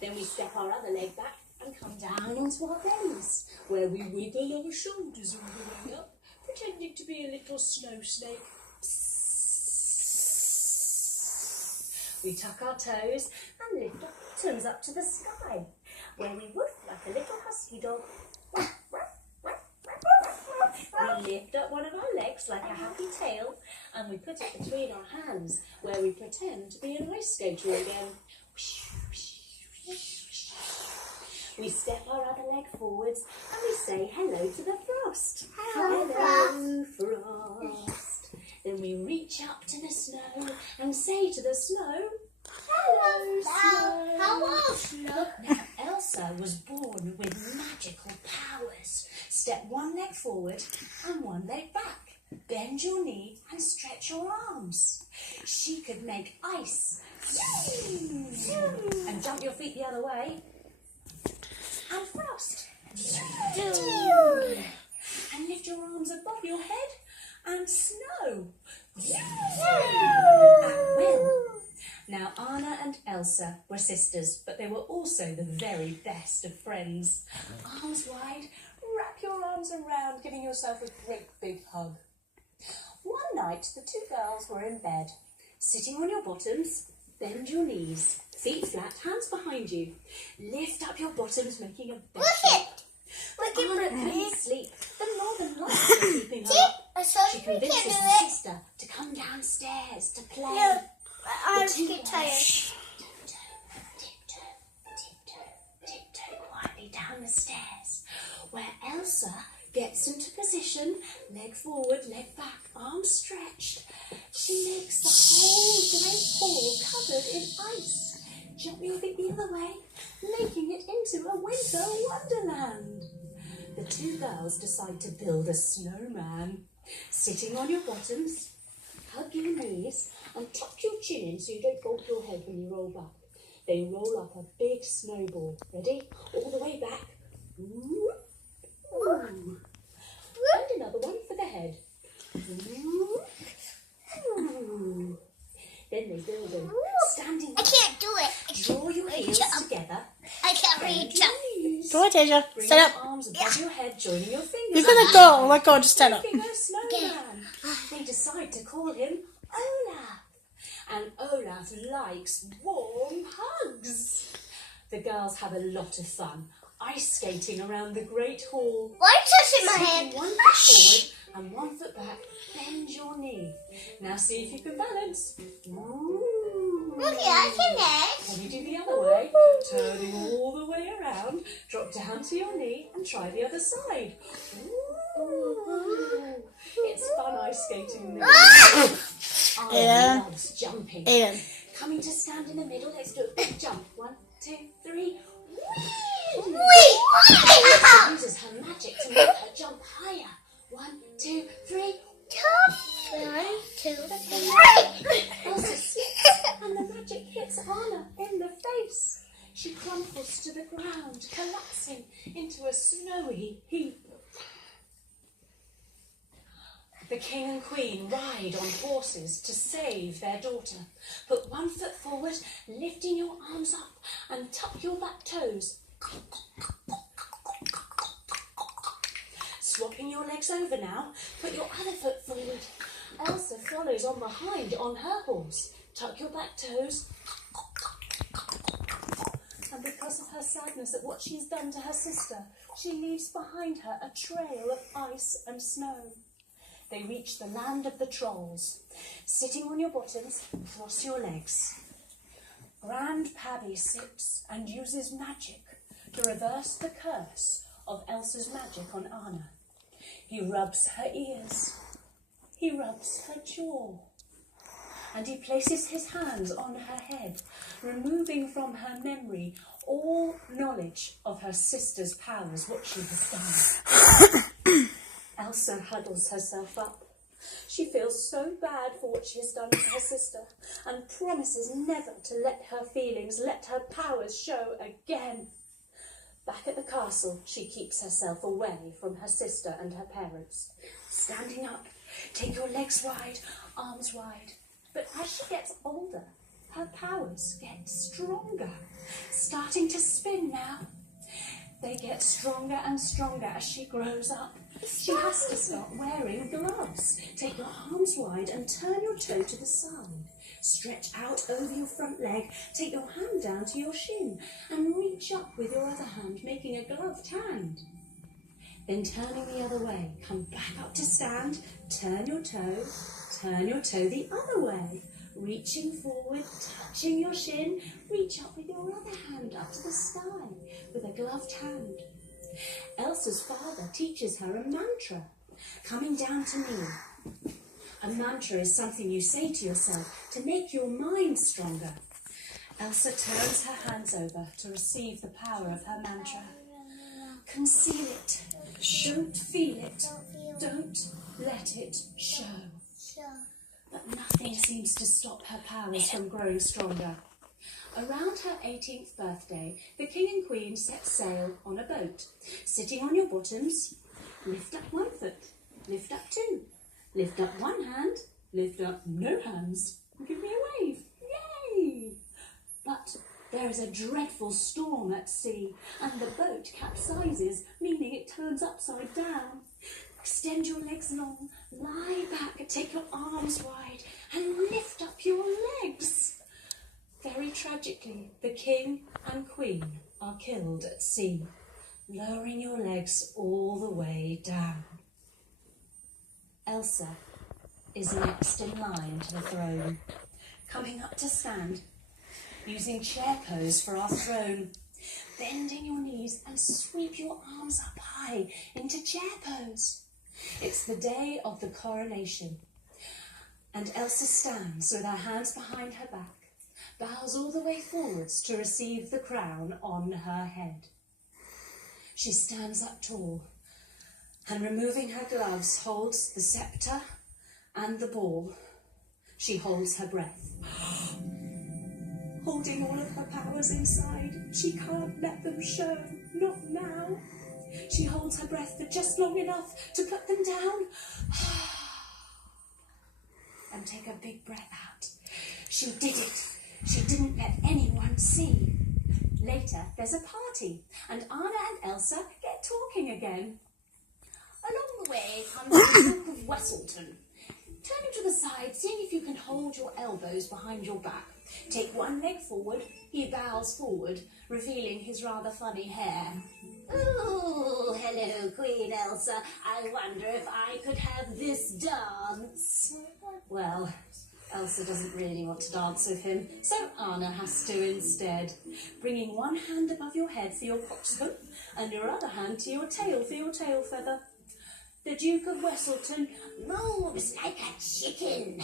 Then we step our other leg back and come down onto our bellies, where we wiggle our shoulders all the way up, pretending to be a little snow snake. We tuck our toes and lift our bottoms up to the sky, where we woof like a little husky dog. We lift up one of our legs like a happy tail, and we put it between our hands, where we pretend to be an ice skater again. We step our other leg forwards and we say hello to the frost. Hello, frost. Then we reach up to the snow and say to the snow, hello, snow. Hello, snow. Now, Elsa was born with magical powers. Step one leg forward and one leg back. Bend your knee and stretch your arms. She could make ice. And jump your feet the other way. And frost. And lift your arms above your head and snow. At will. Now, Anna and Elsa were sisters, but they were also the very best of friends. Arms wide, wrap your arms around, giving yourself a great big hug. One night, the two girls were in bed. Sitting on your bottoms, bend your knees, feet flat, hands behind you. Lift up your bottoms, making a bed. Look Anna at couldn't sleep. The northern lights were keeping her up. She convinces her sister to come downstairs to play. No, I The two get tired. Tiptoe quietly down the stairs, where Elsa gets into position, leg forward, leg back, arms stretched. She makes the whole great hall covered in ice. Jump your feet the other way, making it into a winter wonderland. The two girls decide to build a snowman. Sitting on your bottoms, hug your knees and tuck your chin in so you don't bolt your head when you roll back. They roll up a big snowball. Ready? All the way back. Ooh. Ooh. And another one for the head. Ooh. Ooh. Then they build them. Standing I up. can't do it. Draw your heels together. I can't Bend reach your up. knees. Come on, Tasia. Bring Stand your up. arms above your head, joining your fingers. You're gonna go. Oh my god, just stand up. Making a snowman. They decide to call him Olaf. And Olaf likes warm hugs. The girls have a lot of fun, ice skating around the Great Hall. Why touching my hand? Taking 1 foot forward and 1 foot back, bend your knee. Now see if you can balance. Ooh. Okay, I can dance. Can you do the other way? Turning all the way around, drop down to your knee and try the other side. Ooh. It's fun ice skating. Aiden. Loves jumping. Aiden. Coming to stand in the middle, let's do a big jump. 1, 2, 3. Whee! She uses her magic to make her jump higher. 1, 2, 3. 1, 2, 3. Elsa slips and the magic hits Anna in the face. She crumples to the ground, collapsing into a snowy heap. The king and queen ride on horses to save their daughter. Put 1 foot forward, lifting your arms up and tuck your back toes. Swapping your legs over now, put your other foot forward. Elsa follows on behind on her horse. Tuck your back toes. And because of her sadness at what she's done to her sister, she leaves behind her a trail of ice and snow. They reach the land of the trolls. Sitting on your bottoms, cross your legs. Grandpappy sits and uses magic to reverse the curse of Elsa's magic on Anna. He rubs her ears. He rubs her jaw. And he places his hands on her head, removing from her memory all knowledge of her sister's powers, what she has done. Elsa huddles herself up. She feels so bad for what she has done to her sister and promises never to let her feelings, let her powers show again. Back at the castle, she keeps herself away from her sister and her parents. Standing up, take your legs wide, arms wide. But as she gets older, her powers get stronger. starting to spin now. They get stronger and stronger as she grows up. She has to start wearing gloves. Take your arms wide and turn your toe to the side. Stretch out over your front leg. Take your hand down to your shin and reach up with your other hand, making a gloved hand. Then turning the other way, come back up to stand. Turn your toe the other way. Reaching forward, touching your shin, reach up with your other hand up to the sky with a gloved hand. Elsa's father teaches her a mantra, coming down to knee. A mantra is something you say to yourself to make your mind stronger. Elsa turns her hands over to receive the power of her mantra. Conceal it, don't feel it, don't let it show. But nothing seems to stop her powers from growing stronger. Around her 18th birthday, the King and Queen set sail on a boat. Sitting on your bottoms, lift up one foot, lift up two, lift up one hand, lift up no hands. Give me a wave. Yay! But there is a dreadful storm at sea, and the boat capsizes, meaning it turns upside down. Extend your legs long, lie back, take your arms wide, and lift up your legs. Very tragically, the King and Queen are killed at sea, lowering your legs all the way down. Elsa is next in line to the throne, coming up to stand, using chair pose for our throne. Bending your knees and sweep your arms up high into chair pose. It's the day of the coronation, and Elsa stands with her hands behind her back, bows all the way forwards to receive the crown on her head. She stands up tall and, removing her gloves, holds the sceptre and the ball. She holds her breath. Holding all of her powers inside, she can't let them show, not now. She holds her breath for just long enough to put them down and take a big breath out. She did it. She didn't let anyone see. Later, there's a party, and Anna and Elsa get talking again. Along the way comes the Duke of Wesselton. Turning to the side, seeing if you can hold your elbows behind your back. Take one leg forward, he bows forward, revealing his rather funny hair. Oh, hello, Queen Elsa. I wonder if I could have this dance. Well, Elsa doesn't really want to dance with him, so Anna has to instead. Bringing one hand above your head for your coxcomb, and your other hand to your tail for your tail feather. The Duke of Wesselton moves like a chicken,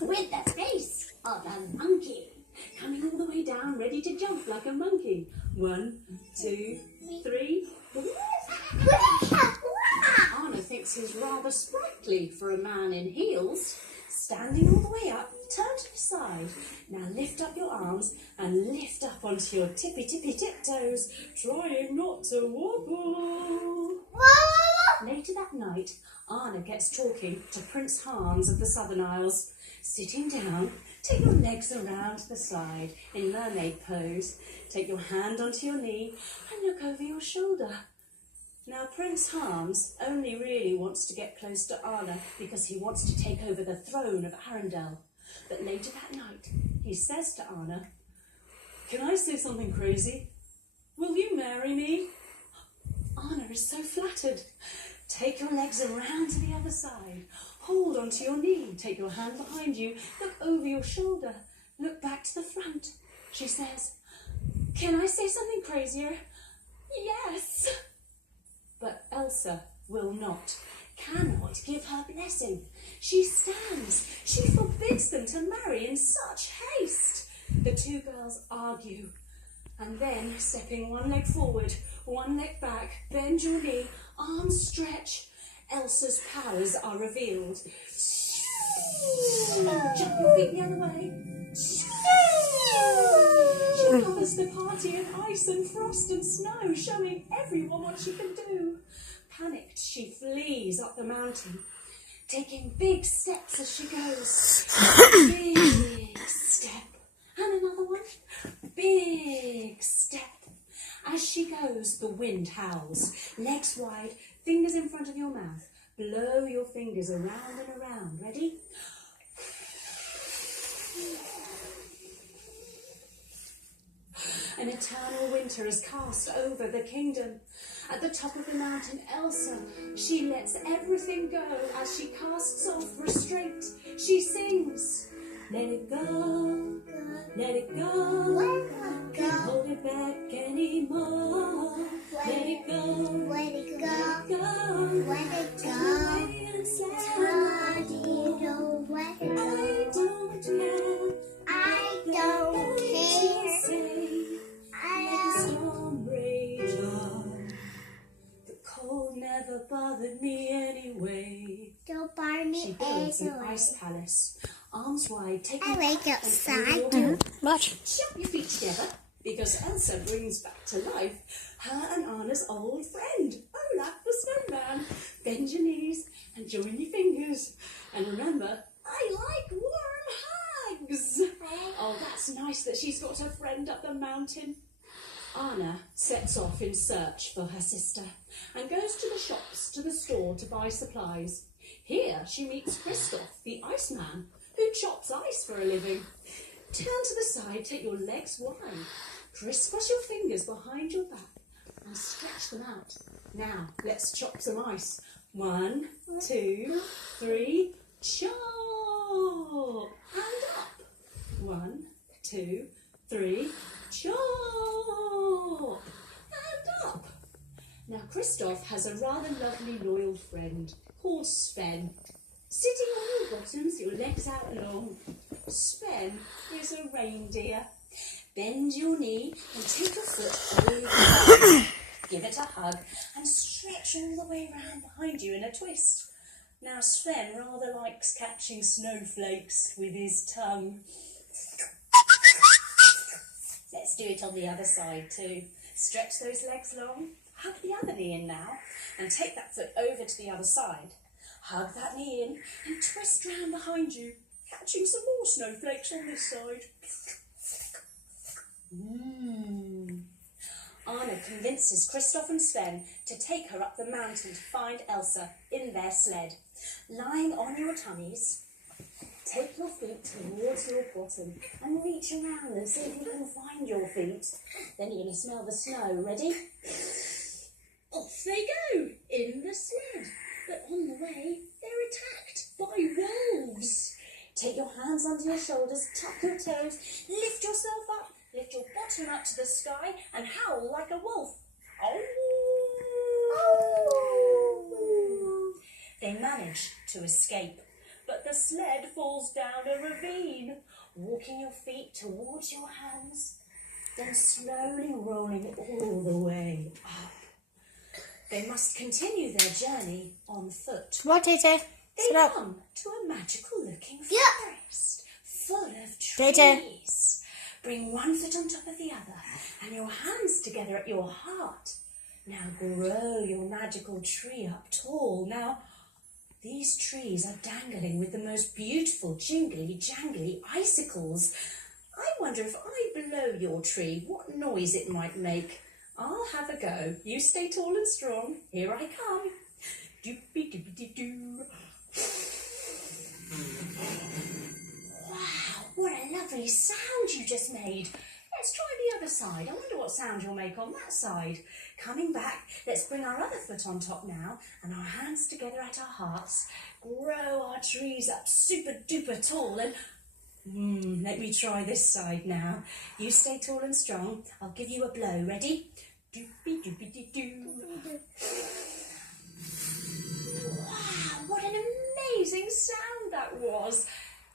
with the face of a monkey, coming all the way down, ready to jump like a monkey. 1, 2, 3. Anna thinks he's rather sprightly for a man in heels. Standing all the way up, turn to the side. Now lift up your arms and lift up onto your tippy-tippy tiptoes, trying not to wobble. Later that night, Anna gets talking to Prince Hans of the Southern Isles. Sitting down, take your legs around to the side in mermaid pose. Take your hand onto your knee and look over your shoulder. Now, Prince Hans only really wants to get close to Anna because he wants to take over the throne of Arendelle. But later that night, he says to Anna, "Can I say something crazy? Will you marry me?" Anna is so flattered. Take your legs around to the other side. Hold onto your knee. Take your hand behind you. Look over your shoulder. Look back to the front. She says, "Can I say something crazier?" "Yes." But Elsa will not, cannot give her blessing. She stands. She forbids them to marry in such haste. The two girls argue. And then, stepping one leg forward, one leg back, bend your knee, arms stretch. Elsa's powers are revealed. Jump your feet the other way. She covers the party in ice and frost and snow, showing everyone what she can do. Panicked, she flees up the mountain, taking big steps as she goes. Big step. And another one. Big she goes, the wind howls. Legs wide, fingers in front of your mouth. Blow your fingers around and around. Ready? An eternal winter is cast over the kingdom. At the top of the mountain, Elsa, she lets everything go as she casts off restraint. She sings, let it go, let it go, can't hold it back anymore. Let it go, Let it go. let it go, Let it go. I don't care. I don't care. Say, let the storm rage on. The cold never bothered me anyway. Don't bar She me builds an anyway. ice palace, arms wide, taking I like and outside. over your door. Watch. Shove your feet together, because Elsa brings back to life her and Anna's old friend, Olaf the Snowman. Bend your knees and join your fingers. And remember, I like warm hugs. Oh, that's nice that she's got a friend up the mountain. Anna sets off in search for her sister and goes to the shops, to the store to buy supplies. Here she meets Kristoff, the Iceman, who chops ice for a living. Turn to the side, take your legs wide. Crisscross your fingers behind your back and stretch them out. Now, let's chop some ice. 1, 2, 3, chop! And up. 1, 2, 3, chop! And up. Now, Kristoff has a rather lovely loyal friend called Sven. Sitting on your bottoms, your legs out long. Sven is a reindeer. Bend your knee and take your foot over. Give it a hug and stretch all the way round behind you in a twist. Now Sven rather likes catching snowflakes with his tongue. Let's do it on the other side too. Stretch those legs long. Hug the other knee in now and take that foot over to the other side. Hug that knee in and twist round behind you, catching some more snowflakes on this side. Anna convinces Kristoff and Sven to take her up the mountain to find Elsa in their sled. Lying on your tummies, take your feet towards your bottom and reach around and see if you can find your feet. Then you're going to smell the snow. Ready? Off they go in the sled. But on the way, they're attacked by wolves. Take your hands under your shoulders, tuck your toes, lift yourself up, lift your bottom up to the sky and howl like a wolf. Oh! They manage to escape, but the sled falls down a ravine, walking your feet towards your hands, then slowly rolling all the way up. They must continue their journey on foot. What is it? They Sit up. come to a magical-looking Yeah. forest full of Data. trees. Bring one foot on top of the other and your hands together at your heart. Now grow your magical tree up tall. Now, these trees are dangling with the most beautiful jingly-jangly icicles. I wonder if I blow your tree, what noise it might make. I'll have a go. You stay tall and strong. Here I come. Doopy-doopy-doo. Wow, what a lovely sound you just made. Let's try the other side. I wonder what sound you'll make on that side. Coming back, let's bring our other foot on top now and our hands together at our hearts. Grow our trees up super duper tall and let me try this side now. You stay tall and strong. I'll give you a blow. Ready? Doopy doopy doo doo. Wow, what an amazing sound that was.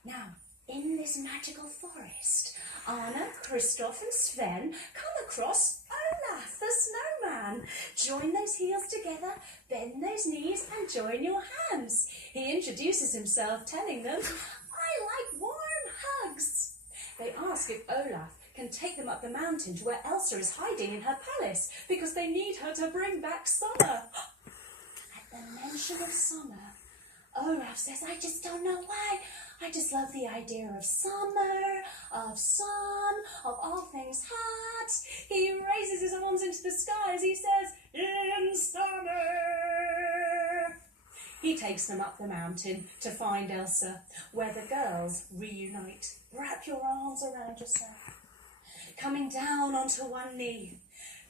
Now, in this magical forest, Anna, Kristoff and Sven come across Olaf the Snowman. Join those heels together, bend those knees and join your hands. He introduces himself, telling them, I like warm hugs. They ask if Olaf can take them up the mountain to where Elsa is hiding in her palace because they need her to bring back summer. At the mention of summer, Oh, Ralph says, I just don't know why. I just love the idea of summer, of sun, of all things hot. He raises his arms into the sky as he says, in summer. He takes them up the mountain to find Elsa, where the girls reunite. Wrap your arms around yourself. Coming down onto one knee,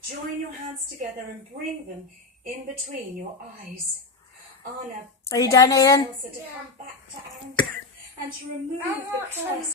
join your hands together and bring them in between your eyes. Anna Are you done, Ian? Elsa to come back to Arendelle and to remove the curse